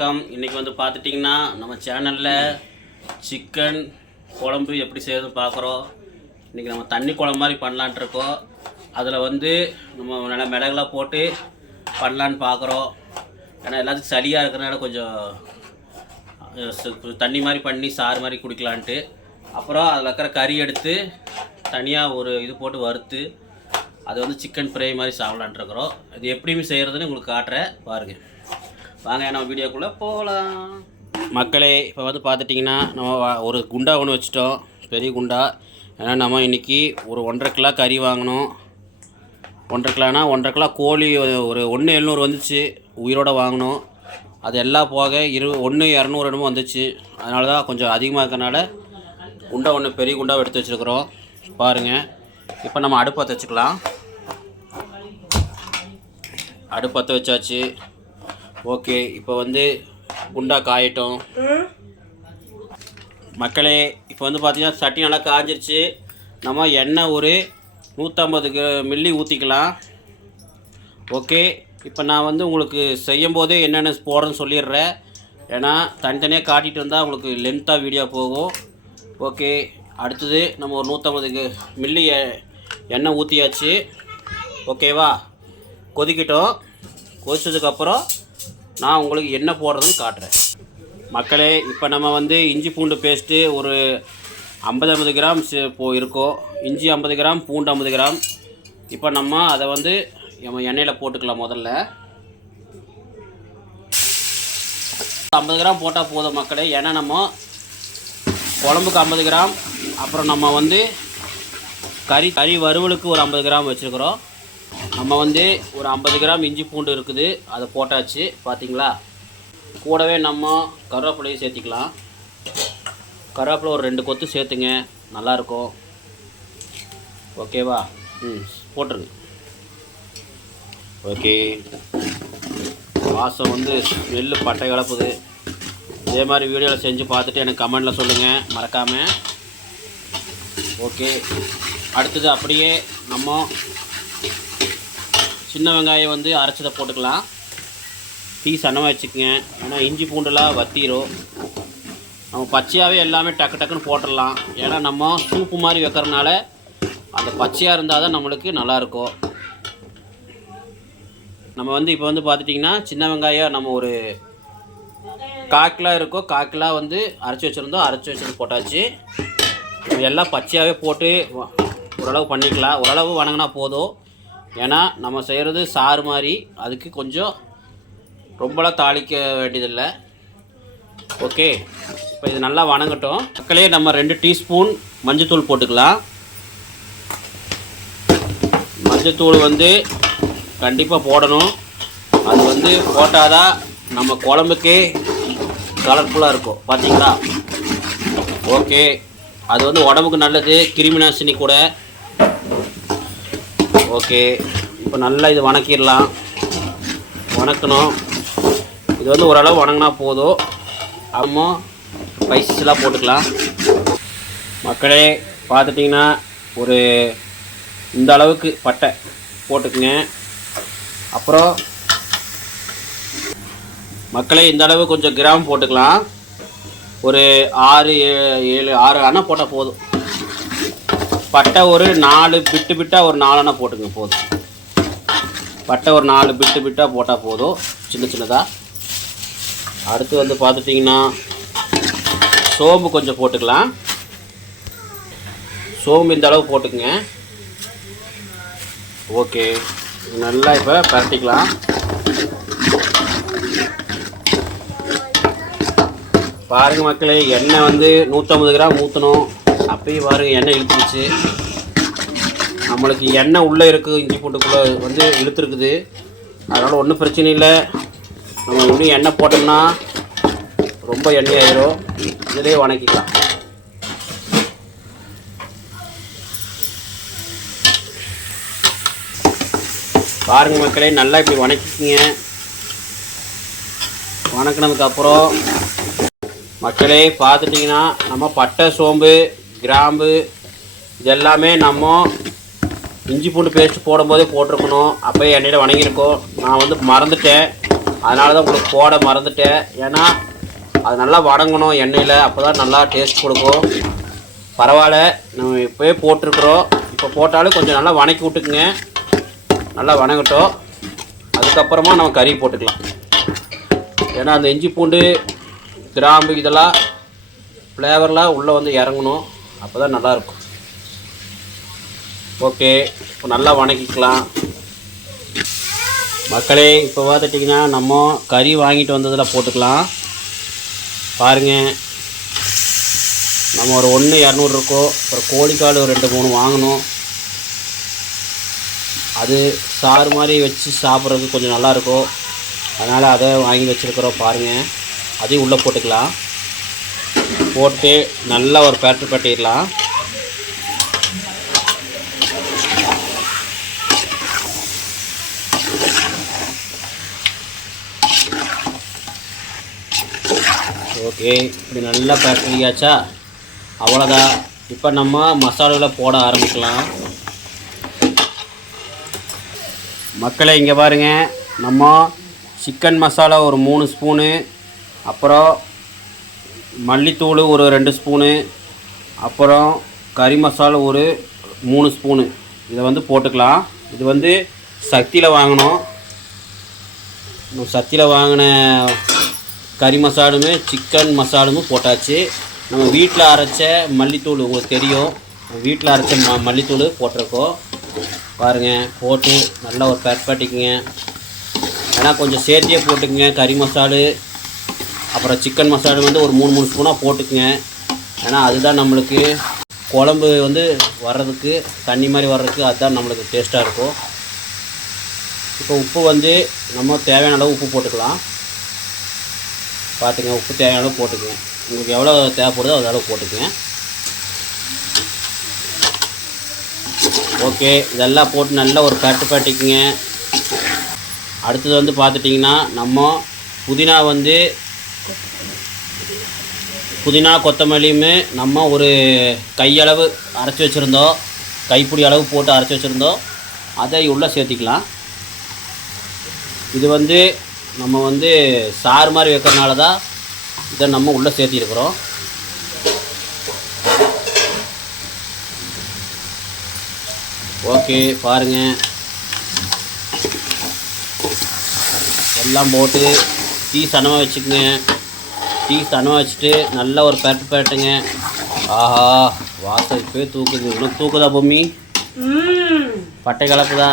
வணக்கம். இன்றைக்கி வந்து பார்த்துட்டிங்கன்னா நம்ம சேனலில் சிக்கன் குழம்பு எப்படி செய்யறது பார்க்குறோம். இன்றைக்கி நம்ம தண்ணி குழம்பு மாதிரி பண்ணலான்ட்டு இருக்கோம். அதில் வந்து நம்ம நல்லா மிளகுலாம் போட்டு பண்ணலான்னு பார்க்குறோம். ஏன்னா எல்லாத்துக்கும் சளியாக இருக்கிறனால கொஞ்சம் தண்ணி மாதிரி பண்ணி சாறு மாதிரி குடிக்கலான்ட்டு. அப்புறம் அதில் இருக்கிற கறி எடுத்து தனியாக ஒரு இது போட்டு வறுத்து அது வந்து சிக்கன் ஃப்ரை மாதிரி சாப்பிட்லான்ட்டு இருக்கிறோம். இது எப்படியுமே செய்கிறதுன்னு உங்களுக்கு காட்டுறேன். பாருங்கள் வாங்க நம்ம வீடியோக்குள்ளே போகலாம். மக்களே இப்போ வந்து பார்த்துட்டிங்கன்னா நம்ம வா- ஒரு குண்டா ஒன்று வச்சுட்டோம். பெரிய குண்டா. ஏன்னா நம்ம இன்றைக்கி ஒரு ஒன்றரை கிலோ கறி வாங்கினோம் ஒன்றரை கிலோனா ஒன்றரை கிலோ கோழி ஒரு- ஒன்று எழுநூறு வந்துச்சு. உயிரோட வாங்கினோம் அது எல்லாம் போக இரு ஒன்று இரநூறு என்னமோ வந்துச்சு. அதனால தான் கொஞ்சம் அதிகமாக இருக்கறனால குண்டா ஒன்று பெரிய குண்டாவை எடுத்து வச்சுருக்குறோம். பாருங்கள் இப்போ நம்ம அடுப்பை வச்சுக்கலாம். அடுப்பற்ற வச்சாச்சு. ஓகே இப்போ வந்து குண்டா காயட்டும். மக்களே இப்போ வந்து பார்த்தீங்கன்னா சட்டி நல்லா காஞ்சிருச்சு. நம்ம எண்ணெய் ஒரு நூற்றம்பது மில்லி ஊற்றிக்கலாம் ஓகே இப்போ நான் வந்து உங்களுக்கு செய்யும் போதே என்னென்ன போடுறேன்னு சொல்லிடுறேன். ஏன்னா தனித்தனியாக காட்டிட்டு இருந்தால் உங்களுக்கு லென்த்தாக வீடியோ போகும். ஓகே அடுத்தது நம்ம ஒரு நூற்றம்பது மில்லி எண்ணெய் ஊற்றியாச்சு ஓகேவா? கொதிக்கிட்டோம். கொதித்ததுக்கப்புறம் நான் உங்களுக்கு என்ன போடுறதுன்னு காட்டுறேன். மக்களே இப்போ நம்ம வந்து இஞ்சி பூண்டு பேஸ்ட்டு ஒரு ஐம்பது ஐம்பது கிராம் சே- போ இருக்கோம் இஞ்சி ஐம்பது கிராம் பூண்டு ஐம்பது கிராம். இப்போ நம்ம அதை வந்து நம்ம எண்ணெயில் போட்டுக்கலாம் முதல்ல. ஐம்பது கிராம் போட்டால் போதும் மக்களே. ஏன்னா நம்ம குழம்புக்கு ஐம்பது கிராம் அப்புறம் நம்ம வந்து கறி கறி வறுவலுக்கு ஒரு ஐம்பது கிராம் வச்சுருக்குறோம். நம்ம வந்து ஒரு ஐம்பது கிராம் இஞ்சி பூண்டு இருக்குது அதை போட்டாச்சு பார்த்தீங்களா கூடவே நம்ம கருவேப்பிலையும் சேர்த்திக்கலாம். கருவேப்பிலை ஒரு ரெண்டு கொத்து சேர்த்துங்க நல்லாயிருக்கும் ஓகேவா? ம் போட்டுருங்க. ஓகே. வாசம் வந்து நெல் பட்டை கலப்புது இதே மாதிரி வீடியோவில் செஞ்சு பார்த்துட்டு எனக்கு கமெண்டில் சொல்லுங்கள் மறக்காமல் ஓகே. அடுத்தது அப்படியே நம்ம சின்ன வெங்காயம் வந்து அரைச்சதை போட்டுக்கலாம். டீ சன்னமாக வச்சுக்கோங்க. ஏன்னா இஞ்சி பூண்டெல்லாம் வத்திரும். நம்ம பச்சையாகவே எல்லாமே டக்கு டக்குன்னு போட்டுடலாம். ஏன்னா நம்ம சூப்பு மாதிரி வைக்கிறதுனால அந்த பச்சையாக இருந்தால் தான் நம்மளுக்கு நல்லாயிருக்கும். நம்ம வந்து இப்போ வந்து பார்த்துட்டிங்கன்னா சின்ன வெங்காயம் நம்ம ஒரு காக்கிலா இருக்கோ காக்கிலா வந்து அரைச்சி வச்சுருந்தோம். அரைச்சி வச்சுருந்து போட்டாச்சு. எல்லாம் பச்சையாகவே போட்டு ஓரளவு பண்ணிக்கலாம். ஓரளவு வணங்கினா போதும். ஏன்னா நம்ம செய்கிறது சாறு மாதிரி. அதுக்கு கொஞ்சம் ரொம்பலாம் தாளிக்க வேண்டியதில்லை. ஓகே. இப்போ இது நல்லா வணங்கட்டும். மக்களே நம்ம ரெண்டு டீஸ்பூன் மஞ்சத்தூள் போட்டுக்கலாம். மஞ்சத்தூள் வந்து கண்டிப்பாக போடணும். அது வந்து போட்டாதான் நம்ம குழம்புக்கே கலர்ஃபுல்லாக இருக்கும். பார்த்தீங்களா ஓகே. அது வந்து உடம்புக்கு நல்லது. கிருமி நாசினி கூட. ஓகே. இப்போ நல்லா இது வணக்கிடலாம். வணக்கணும். இது வந்து ஓரளவு வணங்கினா போதும். அம்மோ ஸ்பைசஸ்லாம் போட்டுக்கலாம். மக்களே பார்த்துட்டிங்கன்னா ஒரு இந்த அளவுக்கு பட்டை போட்டுக்குங்க. அப்புறம் மக்களே இந்த அளவு கொஞ்சம் கிராம் போட்டுக்கலாம். ஒரு ஆறு ஏழு ஆறு அணை போட்டால் போதும். பட்டை ஒரு நாலு பிட்டு பிட்டாக ஒரு நாலனா போட்டுங்க போதும். பட்டை ஒரு நாலு பிட்டு பிட்டாக போட்டால் போதும் சின்ன சின்னதாக அடுத்து வந்து பார்த்துட்டிங்கன்னா சோம்பு கொஞ்சம் போட்டுக்கலாம். சோம்பு இந்த அளவு போட்டுக்குங்க. ஓகே நல்லா இப்போ பரட்டிக்கலாம். பாருங்கள் மக்களே எண்ணெய் வந்து நூற்றம்பது கிராம் ஊற்றணும் அப்பயும் பாருங்கள் எண்ணெய் இழுத்துருச்சு. நம்மளுக்கு எண்ணெய் உள்ளே இருக்குது இஞ்சி பூண்டுக்குள்ளே வந்து இழுத்துருக்குது. அதனால் ஒன்றும் பிரச்சனை இல்லை. நம்ம இன்னும் எண்ணெய் போட்டோம்னா ரொம்ப எண்ணெய் ஆயிரும். இதிலே வணக்கிக்கலாம். பாருங்க மக்களே நல்லா இப்படி வணக்கிக்கிங்க. வணக்கினதுக்கப்புறம் மக்களே பார்த்துட்டிங்கன்னா நம்ம பட்டை சோம்பு கிராம்பு இதெல்லாமே நம்ம இஞ்சி பூண்டு பேஸ்ட்டு போடும்போதே போட்டிருக்கணும். அப்போயே எண்ணெயில் வணங்கியிருக்கோம். நான் வந்து மறந்துட்டேன். அதனால தான் உங்களுக்கு போட மறந்துட்டேன். ஏன்னா அது நல்லா வணங்கணும் எண்ணெயில். அப்போ தான் நல்லா டேஸ்ட் கொடுக்கும். பரவாயில்ல. நம்ம இப்போயே போட்டிருக்குறோம். இப்போ போட்டாலும் கொஞ்சம் நல்லா வணக்கி விட்டுக்குங்க. நல்லா வணங்கட்டும். அதுக்கப்புறமா நம்ம கறி போட்டுக்கலாம். ஏன்னா அந்த இஞ்சி பூண்டு கிராம்பு இதெல்லாம் ஃப்ளேவர்லாம் உள்ளே வந்து இறங்கணும். அப்போ தான் நல்லாயிருக்கும். ஓகே இப்போ நல்லா வணக்கிக்கலாம். மக்களே இப்போ பார்த்துட்டிங்கன்னா நம்ம கறி வாங்கிட்டு வந்ததில் போட்டுக்கலாம். பாருங்கள் நம்ம ஒரு ஒன்று இரநூறு இருக்கோம் அப்புறம் கோழிக்கால் ஒரு ரெண்டு மூணு வாங்கணும். அது சாறு மாதிரி வச்சு சாப்பிட்றதுக்கு கொஞ்சம் நல்லாயிருக்கும் அதனால் அதை வாங்கி வச்சுருக்குறோம் பாருங்கள் அதையும் உள்ளே போட்டுக்கலாம். போட்டு நல்லா ஒரு பேட்டர் பட்டிடலாம். ஓகே இப்படி நல்லா பேட்டரியாச்சா அவ்வளோதான் இப்போ நம்ம மசாலாவில் போட ஆரம்பிக்கலாம். மக்களை இங்கே பாருங்கள் நம்ம சிக்கன் மசாலா ஒரு மூணு ஸ்பூனு அப்புறம் மல்லித்தூள் ஒரு ரெண்டு ஸ்பூனு அப்புறம் கறி மசாலா ஒரு மூணு ஸ்பூனு. இதை வந்து போட்டுக்கலாம். இது வந்து சக்தியில் வாங்கினோம் சக்தியில் வாங்கின கறி மசாலுமே சிக்கன் மசாலுமே போட்டாச்சு. நம்ம வீட்டில் அரைச்ச மல்லித்தூள் உங்களுக்கு தெரியும். வீட்டில் அரைச்ச ம மல்லித்தூள் போட்டிருக்கோம். பாருங்கள் போட்டு நல்லா ஒரு பேட் பாட்டிக்குங்க ஏன்னா கொஞ்சம் சேர்த்தியே போட்டுக்குங்க. கறி மசாலு அப்புறம் சிக்கன் மசாலா வந்து ஒரு மூணு மூணு ஸ்பூனாக போட்டுக்குங்க. ஏன்னா அதுதான் நம்மளுக்கு குழம்பு வந்து வர்றதுக்கு தண்ணி மாதிரி வர்றதுக்கு அதுதான் நம்மளுக்கு டேஸ்ட்டாக இருக்கும். இப்போ உப்பு வந்து நம்ம தேவையான அளவு உப்பு போட்டுக்கலாம். பார்த்துங்க உப்பு தேவையான அளவு போட்டுக்குங்க. உங்களுக்கு எவ்வளோ தேவைப்படுதோ அது அளவு போட்டுக்குங்க. ஓகே இதெல்லாம் போட்டு நல்லா ஒரு கட்டு பாட்டிக்குங்க. அடுத்தது வந்து பார்த்துட்டிங்கன்னா நம்ம புதினா வந்து புதினா கொத்தமல்லியுமே நம்ம ஒரு கையளவு அரைச்சி வச்சுருந்தோம். கைப்பிடி அளவு போட்டு அரைச்சி வச்சுருந்தோம். அதை உள்ளே சேர்த்திக்கலாம். இது வந்து நம்ம வந்து சாறு மாதிரி வைக்கிறனால தான் இதை நம்ம உள்ளே சேர்த்திருக்கிறோம். ஓகே பாருங்கள் எல்லாம் போட்டு டீ சனமாக வச்சுக்கோங்க. டீ சனமாக வச்சுட்டு நல்லா ஒரு பேட்டு பேட்டுங்க. ஆஹா வாசம் இப்போயே தூக்குது. உனக்கு தூக்குதா பொம்மி? பட்டை கலப்புதா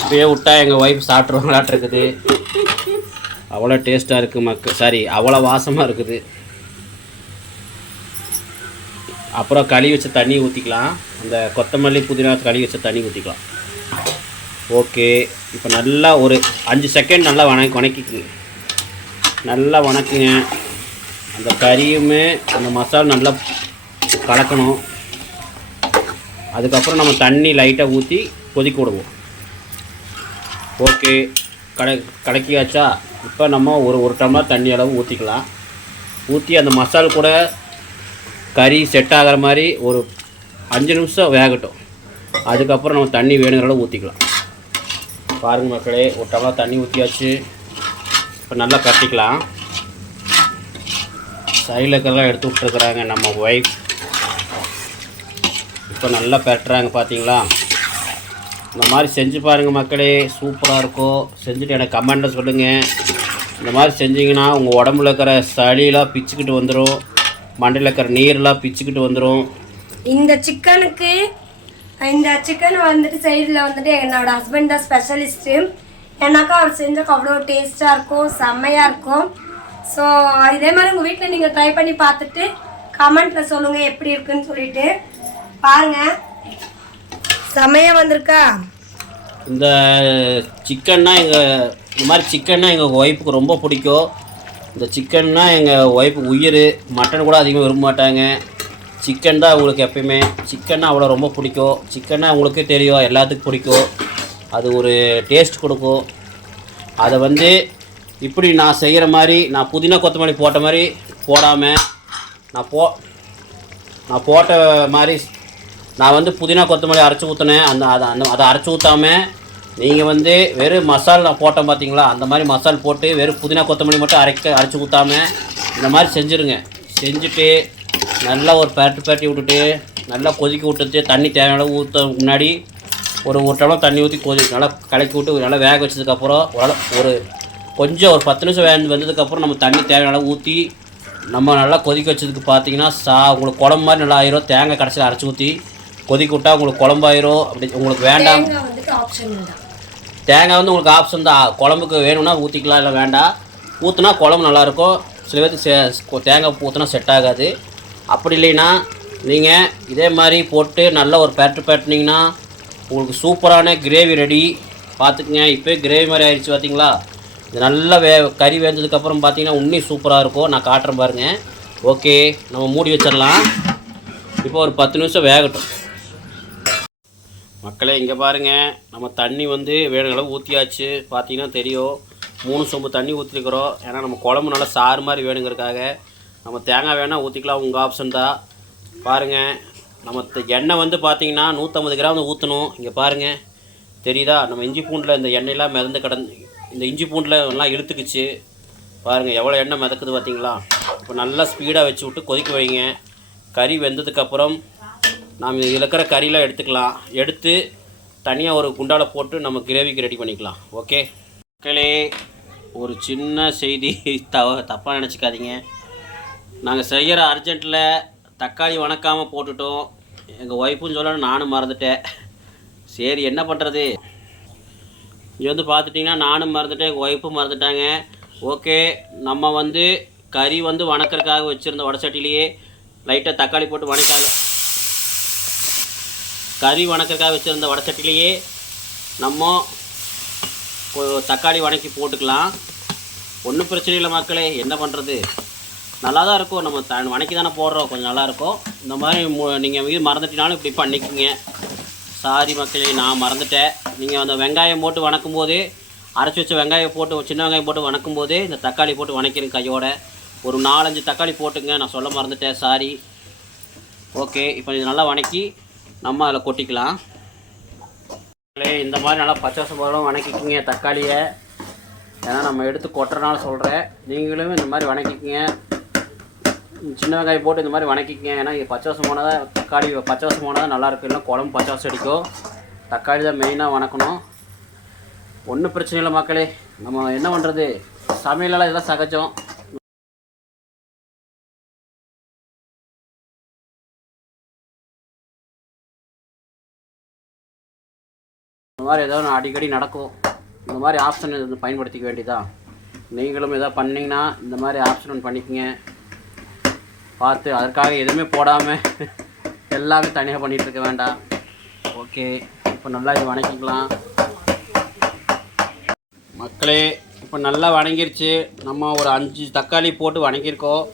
இப்போயே விட்டா எங்கள் ஒய்ஃப் சாப்பிட்ருவாங்களாட்டு இருக்குது. அவ்வளோ டேஸ்ட்டாக இருக்குது மக்க சாரி அவ்வளோ வாசமாக இருக்குது. அப்புறம் களி வச்ச தண்ணி ஊற்றிக்கலாம் அந்த கொத்தமல்லி புதினா களி வச்ச தண்ணி ஊற்றிக்கலாம் ஓகே இப்போ நல்லா ஒரு அஞ்சு செகண்ட் நல்லா வணக்கி வணக்கிக்குங்க. நல்லா வணக்குங்க. அந்த கறியுமே அந்த மசாலா நல்லா கலக்கணும். அதுக்கப்புறம் நம்ம தண்ணி லைட்டாக ஊற்றி கொதிக்க விடுவோம். ஓகே கடை கலக்கியாச்சா? இப்போ நம்ம ஒரு ஒரு டம்ளர் தண்ணி அளவு ஊற்றிக்கலாம் ஊற்றி அந்த மசால் கூட கறி செட் ஆகிற மாதிரி ஒரு அஞ்சு நிமிஷம் வேகட்டும். அதுக்கப்புறம் நம்ம தண்ணி வேணுங்கிற அளவு ஊற்றிக்கலாம் பாருங்கள் மக்களே ஒரு டம்ளர் தண்ணி ஊற்றியாச்சு இப்போ நல்லா கட்டிக்கலாம். சைடில் இருக்கிறதெல்லாம் எடுத்து விட்ருக்குறாங்க நம்ம ஒய்ஃப் இப்போ நல்லா பெட்டுறாங்க பார்த்தீங்களா? இந்த மாதிரி செஞ்சு பாருங்கள் மக்களே சூப்பராக இருக்கும். செஞ்சுட்டு எனக்கு கமெண்ட்டை சொல்லுங்கள் இந்த மாதிரி செஞ்சிங்கன்னா உங்கள் உடம்புல இருக்கிற சளியெலாம் பிச்சுக்கிட்டு வந்துடும் மண்டையில் இருக்கிற நீர்லாம் பிச்சுக்கிட்டு வந்துடும் இந்த சிக்கனுக்கு இந்த சிக்கன் வந்துட்டு சைடில் வந்துட்டு என்னோடய ஹஸ்பண்ட் தான் ஸ்பெஷலிஸ்ட்டு ஏன்னாக்கா அவர் செஞ்சக்கு அவ்வளோ டேஸ்ட்டாக இருக்கும் செம்மையாக இருக்கும். ஸோ இதே மாதிரி உங்கள் வீட்டில் நீங்கள் ட்ரை பண்ணி பார்த்துட்டு கமெண்ட்டில் சொல்லுங்கள் எப்படி இருக்குன்னு சொல்லிட்டு. பாருங்கள் செம்மையாக வந்திருக்கா? இந்த சிக்கன்னா எங்கள் இந்த மாதிரி சிக்கன்னா எங்கள் ஒய்ஃபுக்கு ரொம்ப பிடிக்கும். இந்த சிக்கன்னா எங்கள் ஒய்ஃபுக்கு உயிர் மட்டன் கூட அதிகமாக விரும்ப மாட்டாங்க. சிக்கன் தான் அவங்களுக்கு எப்பயுமே. சிக்கன்னா அவ்வளோ ரொம்ப பிடிக்கும். சிக்கன்னா அவங்களுக்கே தெரியும் எல்லாத்துக்கும் பிடிக்கும். அது ஒரு டேஸ்ட் கொடுக்கும். அதை வந்து இப்படி நான் செய்கிற மாதிரி நான் புதினா கொத்தமல்லி போட்ட மாதிரி போடாமல் நான் போ நான் போட்ட மாதிரி நான் வந்து புதினா கொத்தமல்லி அரைச்சி ஊற்றினேன் அந்த அதை அந்த அதை அரைச்சி ஊற்றாம நீங்கள் வந்து வெறும் மசாலா நான் போட்டேன் பார்த்தீங்களா அந்த மாதிரி மசால் போட்டு வெறும் புதினா கொத்தமல்லி மட்டும் அரைக்க அரைச்சி ஊற்றாம இந்த மாதிரி செஞ்சுருங்க. செஞ்சுட்டு நல்லா ஒரு பேரட்டு பேரட்டி விட்டுட்டு நல்லா கொதிக்க விட்டுட்டு தண்ணி தேவையான அளவு ஊற்ற முன்னாடி ஒரு ஒரு டம்ளர் தண்ணி ஊற்றி கொதி நல்லா கலக்கி விட்டு நல்லா வேக வச்சதுக்கப்புறம் ஒரு ஒரு கொஞ்சம் ஒரு பத்து நிமிஷம் வேக வந்ததுக்கப்புறம் நம்ம தண்ணி தேவையான ஊற்றி நம்ம நல்லா கொதிக்க வச்சதுக்கு பார்த்தீங்கன்னா சா உங்களுக்கு குழம்பு மாதிரி நல்லா ஆயிரும். தேங்காய் கடைசியில் அரைச்சி ஊற்றி கொதிக்க விட்டா உங்களுக்கு குழம்பாயிரும் அப்படி உங்களுக்கு வேண்டாம். தேங்காய் வந்து உங்களுக்கு ஆப்ஷன் தான். குழம்புக்கு வேணும்னா ஊற்றிக்கலாம் இல்லை வேண்டாம். ஊற்றுனா குழம்பு நல்லாயிருக்கும் சில பேருக்கு தேங்காய் ஊற்றினா செட் ஆகாது. அப்படி இல்லைன்னா நீங்கள் இதே மாதிரி போட்டு நல்ல ஒரு பேட்டு பேட்டினீங்கன்னா உங்களுக்கு சூப்பரான கிரேவி ரெடி பார்த்துக்குங்க இப்போ கிரேவி மாதிரி ஆயிடுச்சு பார்த்தீங்களா இது நல்லா வே கறி வேந்ததுக்கப்புறம் பார்த்தீங்கன்னா இன்னும் சூப்பராக இருக்கும். நான் காட்டுறேன் பாருங்கள் ஓகே நம்ம மூடி வச்சிடலாம். இப்போ ஒரு பத்து நிமிஷம் வேகட்டும். மக்களே இங்கே பாருங்க. நம்ம தண்ணி வந்து வேணுங்களவு ஊற்றியாச்சு பார்த்தீங்கன்னா தெரியும். மூணு சொம்பு தண்ணி ஊற்றிருக்கிறோம் ஏன்னா நம்ம குழம்பு நல்லா சாறு மாதிரி வேணுங்கிறதுக்காக. நம்ம தேங்காய் வேணால் ஊற்றிக்கலாம் உங்கள் ஆப்ஷன் தான். பாருங்கள் நம்ம த- எண்ணெய் வந்து பார்த்திங்கன்னா நூற்றம்பது கிராம் வந்து ஊற்றணும் இங்கே பாருங்கள் தெரியுதா? நம்ம இஞ்சி பூண்டில் இந்த எண்ணெயெல்லாம் மிதந்து கிடந்து இந்த இஞ்சி பூண்டில் எல்லாம் இழுத்துக்குச்சு. பாருங்கள் எவ்வளோ எண்ணெய் மிதக்குது பார்த்தீங்களா? இப்போ நல்லா ஸ்பீடாக வச்சு விட்டு கொதிக்க வைங்க. கறி வெந்ததுக்கப்புறம் நாம் இதில் இருக்கிற கறியெலாம் எடுத்துக்கலாம். எடுத்து தனியாக ஒரு குண்டால் போட்டு நம்ம கிரேவிக்கு ரெடி பண்ணிக்கலாம். ஓகே? மக்களே ஒரு சின்ன செய்தி. தவ தப்பாக நினச்சிக்காதீங்க. நாங்கள் செய்கிற அர்ஜெண்ட்டில் தக்காளி வணக்காமல் போட்டுட்டோம். எங்கள் ஒய்ஃபும் சொல்லணும் நானும் மறந்துட்டேன். சரி என்ன பண்ணுறது இங்கே வந்து பார்த்துட்டிங்கன்னா நானும் மறந்துட்டேன் எங்கள் ஒய்ஃபும் மறந்துட்டாங்க. ஓகே நம்ம வந்து கறி வந்து வணக்கறதுக்காக வச்சுருந்த வடசட்டிலேயே லைட்டாக தக்காளி போட்டு வணக்கால கறி வணக்கிறதுக்காக வச்சுருந்த வடசட்டிலேயே நம்ம தக்காளி வணக்கி போட்டுக்கலாம். ஒன்றும் பிரச்சனை இல்லை மக்களே என்ன பண்ணுறது நல்லா தான் இருக்கும். நம்ம த வணக்கி தானே போடுறோம். கொஞ்சம் நல்லாயிருக்கும். இந்த மாதிரி நீங்கள் இது மறந்துட்டினாலும் இப்படி பண்ணிக்கோங்க. சாரி மக்களே நான் மறந்துட்டேன். நீங்கள் அந்த வெங்காயம் போட்டு வணக்கும் போது அரைச்சி வச்ச வெங்காயம் போட்டு சின்ன வெங்காயம் போட்டு வணக்கும் போது இந்த தக்காளி போட்டு வணக்கிறேன் கையோட. ஒரு நாலஞ்சு தக்காளி போட்டுங்க. நான் சொல்ல மறந்துட்டேன். சாரி. ஓகே. இப்போ இது நல்லா வணக்கி நம்ம அதில் கொட்டிக்கலாம். இந்த மாதிரி நல்லா பச்சை சம்பளம் வணக்கிக்கிங்க தக்காளியை. ஏன்னா நம்ம எடுத்து கொட்டுறனால சொல்கிறேன் நீங்களும் இந்த மாதிரி வணக்கிக்கிங்க. சின்ன வெங்காயம் போட்டு இந்த மாதிரி வணக்கிக்கங்க. ஏன்னா பச்சை போனால் தான் தக்காளி பச்சை வாசம் போனால் தான் நல்லாயிருக்கும் இல்லை குழம்பு பச்சை வாசம் அடிக்கும். தக்காளி தான் மெயினாக வணக்கணும். ஒன்றும் பிரச்சனை இல்லை மக்களே. நம்ம என்ன பண்ணுறது சமையலெல்லாம் இதெல்லாம் சகஜம். இந்த மாதிரி ஏதோ ஒன்று அடிக்கடி நடக்கும். இந்த மாதிரி ஆப்ஷன் பயன்படுத்திக்க வேண்டியதான் நீங்களும் எதாவது பண்ணிங்கன்னா இந்த மாதிரி ஆப்ஷன் ஒன்று பண்ணிக்கங்க. பார்த்து அதற்காக எதுவுமே போடாமல் எல்லாமே தனியாக பண்ணிகிட்டு இருக்க வேண்டாம். ஓகே இப்போ நல்லா இது வணக்கிக்கலாம். மக்களே இப்போ நல்லா வணங்கிருச்சு. நம்ம ஒரு அஞ்சு தக்காளி போட்டு வணங்கியிருக்கோம்.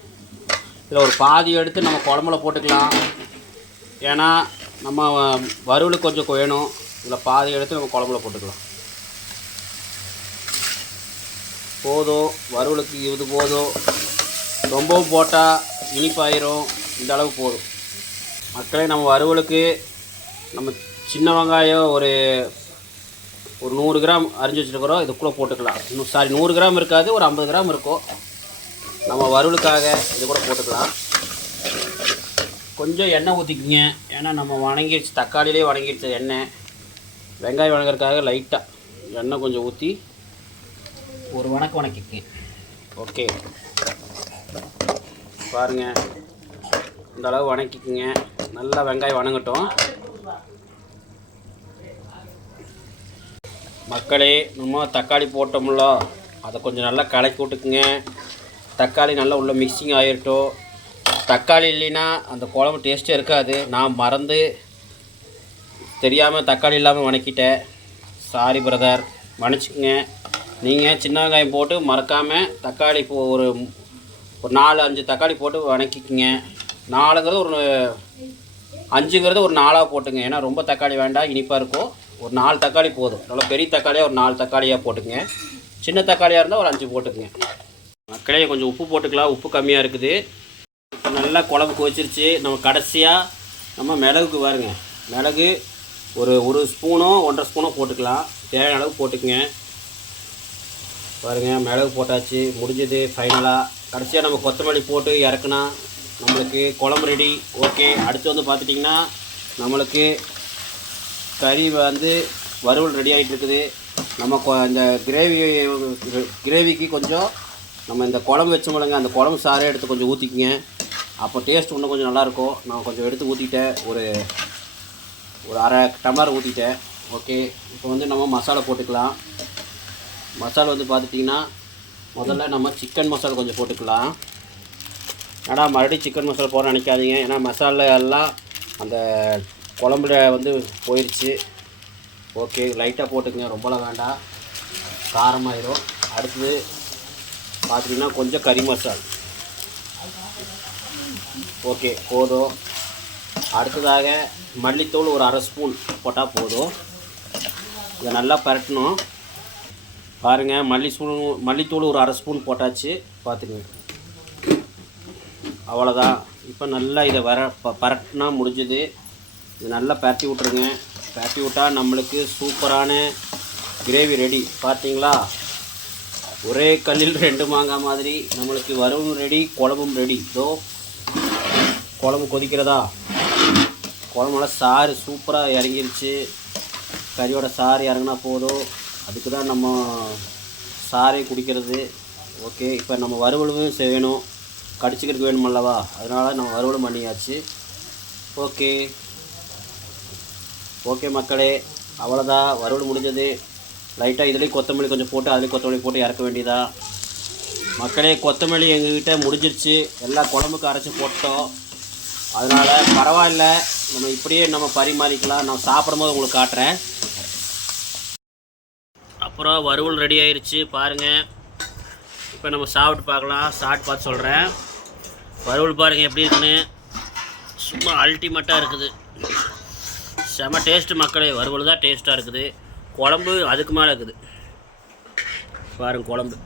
இதில் ஒரு பாதி எடுத்து நம்ம குழம்புல போட்டுக்கலாம். ஏன்னா நம்ம வறுவலுக்கு கொஞ்சம் வேணும். இதில் பாதி எடுத்து நம்ம குழம்புல போட்டுக்கலாம். போதும். வறுவலுக்கு இது போதும். ரொம்பவும் போட்டால் இனிப்பாயிரும். இந்த அளவு போதும். மக்களே நம்ம வறுவலுக்கு நம்ம சின்ன வெங்காயம் ஒரு ஒரு நூறு கிராம் அரிஞ்சு வச்சுருக்கிறோம். இதுக்குள்ளே போட்டுக்கலாம். இன்னும் சாரி நூறு கிராம் இருக்காது ஒரு ஐம்பது கிராம் இருக்கும். நம்ம வறுவலுக்காக இது கூட போட்டுக்கலாம். கொஞ்சம் எண்ணெய் ஊற்றிக்கிங்க ஏன்னா நம்ம வணங்கிடுச்சு தக்காளியிலே வணங்கிடுச்சு எண்ணெய் வெங்காயம் வணங்குறதுக்காக லைட்டாக எண்ணெய் கொஞ்சம் ஊற்றி ஒரு வணக்கம் வணக்கிக்கு. ஓகே. பாருங்கள் இந்த அளவு வணக்கிக்குங்க. நல்லா வெங்காயம் வணங்கட்டும். மக்களே நம்ம தக்காளி போட்டோம்ல. அதை கொஞ்சம் நல்லா கலக்கி விட்டுக்குங்க. தக்காளி நல்லா உள்ள மிக்சிங் ஆகிருட்டும் தக்காளி இல்லைன்னா அந்த குழம்பு டேஸ்ட்டே இருக்காது. நான் மறந்து தெரியாமல் தக்காளி இல்லாமல் வணக்கிட்டேன். Sorry brother மன்னிச்சுக்குங்க. நீங்கள் சின்ன வெங்காயம் போட்டு மறக்காமல் தக்காளி இப்போ ஒரு ஒரு நாலு அஞ்சு தக்காளி போட்டு வணக்கிக்குங்க. நாலுங்கிறது ஒரு அஞ்சுங்கிறது ஒரு நாலாக போட்டுங்க. ஏன்னா ரொம்ப தக்காளி வேண்டாம் இனிப்பாக இருக்கும். ஒரு நாலு தக்காளி போதும். நல்லா பெரிய தக்காளியாக ஒரு நாலு தக்காளியாக போட்டுங்க. சின்ன தக்காளியாக இருந்தால் ஒரு அஞ்சு போட்டுக்குங்க. மக்களே கொஞ்சம் உப்பு போட்டுக்கலாம். உப்பு கம்மியாக இருக்குது. இப்போ நல்லா குழம்பு கொதிச்சிருச்சு நம்ம கடைசியாக நம்ம மிளகுக்கு பாருங்க. மிளகு ஒரு ஒரு ஸ்பூனோ ஒன்றரை ஸ்பூனோ போட்டுக்கலாம். தேவையான அளவு போட்டுக்குங்க. பாருங்கள் மிளகு போட்டாச்சு. முடிஞ்சது ஃபைனலாக கடைசியாக நம்ம கொத்தமல்லி போட்டு இறக்குனா நம்மளுக்கு குழம்பு ரெடி ஓகே அடுத்து வந்து பார்த்துட்டிங்கன்னா நம்மளுக்கு கறி வந்து வறுவல் ரெடி ஆகிட்டு இருக்குது. நம்ம கொ- இந்த கிரேவி கிரேவிக்கு கொஞ்சம் நம்ம இந்த குழம்பு வச்சோம்லங்க அந்த குழம்பு சாரே எடுத்து கொஞ்சம் ஊற்றிக்கிங்க அப்போ டேஸ்ட் இன்னும் கொஞ்சம் நல்லாயிருக்கும் நான் கொஞ்சம் எடுத்து ஊற்றிட்டேன் ஒரு ஒரு அரை டம்ளர் ஊற்றிட்டேன் ஓகே இப்போ வந்து நம்ம மசாலா போட்டுக்கலாம். மசாலா வந்து பார்த்துட்டிங்கன்னா முதல்ல நம்ம சிக்கன் மசாலா கொஞ்சம் போட்டுக்கலாம். ஏன்னா மறுபடியும் சிக்கன் மசாலா போட நினைக்காதீங்க. ஏன்னா மசாலா எல்லாம் அந்த குழம்புல வந்து போயிடுச்சு ஓகே லைட்டாக போட்டுக்கங்க. ரொம்பலாம் வேண்டாம். காரமாயிரும். அடுத்தது பார்த்தீங்கன்னா கொஞ்சம் கறி மசால். ஓகே போதும். அடுத்ததாக மல்லித்தூள் ஒரு அரை ஸ்பூன் போட்டால் போதும். இதை நல்லா பரட்டணும். பாருங்கள் மல்லி ஸ்பூன் மல்லித்தூள் ஒரு அரை ஸ்பூன் போட்டாச்சு. பார்த்துக்குங்க அவ்வளோதான் இப்போ நல்லா இதை வர ப பரட்டினா முடிஞ்சுது. இது நல்லா பரட்டி விட்ருங்க பரட்டி விட்டால் நம்மளுக்கு சூப்பரான கிரேவி ரெடி. பார்த்தீங்களா ஒரே கல்லில் ரெண்டு மாங்காய் மாதிரி நம்மளுக்கு வரவும் ரெடி குழம்பும் ரெடி. இதோ குழம்பு கொதிக்கிறதா? குழம்புல சாறு சூப்பராக இறங்கிருச்சு. கறியோட சாறு இறங்கினா போதும். அதுக்கு தான் நம்ம சாறை குடிக்கிறது. ஓகே இப்போ நம்ம வறுவலும் செய்யணும். கடிச்சிக்கிறதுக்கு வேணுமல்லவா அதனால் நம்ம வறுவலும் பண்ணியாச்சு. ஓகே ஓகே மக்களே அவ்வளோதான் வறுவல் முடிஞ்சது. லைட்டாக இதுலேயும் கொத்தமல்லி கொஞ்சம் போட்டு அதுலேயும் கொத்தமல்லி போட்டு இறக்க வேண்டியதா? மக்களே கொத்தமல்லி எங்ககிட்ட முடிஞ்சிருச்சு. எல்லாம் குழம்புக்கு அரைச்சி போட்டோம். அதனால் பரவாயில்ல. நம்ம இப்படியே நம்ம பரிமாறிக்கலாம். நான் சாப்பிடும்போது உங்களுக்கு காட்டுறேன். அப்புறம் வறுவல் ரெடி ஆயிடுச்சு பாருங்கள் இப்போ நம்ம சாப்பிட்டு பார்க்கலாம். சாப்பிட்டு பார்த்து சொல்கிறேன் வறுவல் பாருங்கள் எப்படி இருக்குன்னு. சும்மா அல்டிமேட்டாக இருக்குது. செம டேஸ்ட்டு மக்களே வறுவல் தான் டேஸ்ட்டாக இருக்குது. குழம்பு அதுக்கு மேலே இருக்குது. பாருங்க குழம்பு.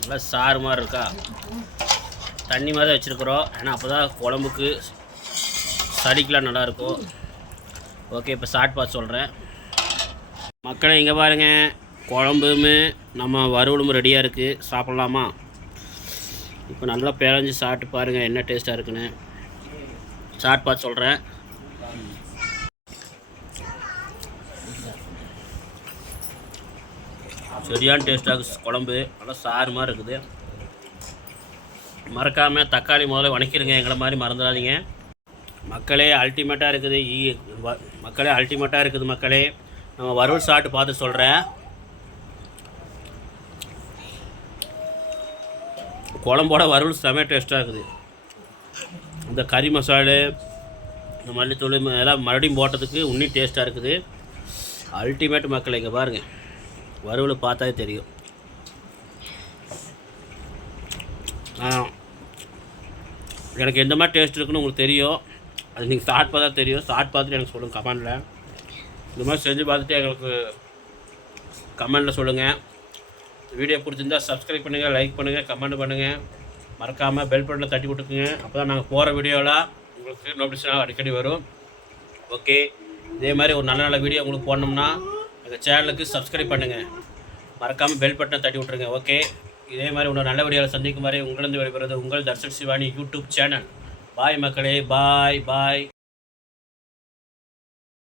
நல்லா சாறு மாதிரி இருக்கா? தண்ணி மாதிரி தான் வச்சுருக்குறோம். ஏன்னா அப்போ தான் குழம்புக்கு சளிக்கெலாம் நல்லாயிருக்கும் ஓகே இப்போ சாட் பார்த்து சொல்கிறேன் மக்களை இங்கே பாருங்க. குழம்புமே நம்ம வறுவலும் ரெடியாக இருக்குது சாப்பிட்லாமா? இப்போ நல்லா பிழைஞ்சு சாப்பிட்டு பாருங்கள் என்ன டேஸ்ட்டாக இருக்குன்னு. சாப்பிட்டு பார்த்து சொல்கிறேன் சரியான டேஸ்ட்டாக குழம்பு. நல்லா சாறு மாதிரி இருக்குது. மறக்காமல் தக்காளி முதல்ல வணக்கிடுங்க. எங்களை மாதிரி மறந்துடாதீங்க. மக்களே அல்டிமேட்டாக இருக்குது. ஈ மக்களே அல்டிமேட்டாக இருக்குது மக்களே. நம்ம வறுவல் சாப்பிட்டு பார்த்து சொல்கிறேன் குழம்போட வறுவல் செம டேஸ்ட்டாக இருக்குது. இந்த கறி மசாலு இந்த மல்லித்தூள் எல்லாம் மறுபடியும் போட்டதுக்கு இன்னும் டேஸ்ட்டாக இருக்குது. அல்டிமேட் மக்கள் இங்கே பாருங்கள் வறுவல் பார்த்தாலே தெரியும். எனக்கு எந்த மாதிரி டேஸ்ட் இருக்குன்னு உங்களுக்கு தெரியும். அது நீங்கள் சாப்பிட்டு பார்த்தா தெரியும். சாப்பிட்டு பார்த்துட்டு எனக்கு சொல்லுங்கள் கமெண்டில் இந்த மாதிரி செஞ்சு பார்த்துட்டு எங்களுக்கு கமெண்டில் சொல்லுங்கள் வீடியோ பிடிச்சிருந்தா சப்ஸ்கிரைப் பண்ணுங்கள் லைக் பண்ணுங்கள் கமெண்ட் பண்ணுங்கள் மறக்காமல் பெல் பட்டனை தட்டி விட்டுக்குங்க அப்போ தான் நாங்கள் போகிற வீடியோலாம் உங்களுக்கு நோட்டிஃபிகேஷன் அடிக்கடி வரும். ஓகே இதே மாதிரி ஒரு நல்ல நல்ல வீடியோ உங்களுக்கு போடணும்னா எங்கள் சேனலுக்கு சப்ஸ்கிரைப் பண்ணுங்கள் மறக்காமல் பெல் பட்டனை தட்டி விட்ருங்க ஓகே இதே மாதிரி இன்னொரு நல்ல வீடியோவில் சந்திக்கும் வரை உங்களிருந்து வெளிப்படுறது உங்கள் Darshan Shivani YouTube channel bye மக்களே பாய் பாய்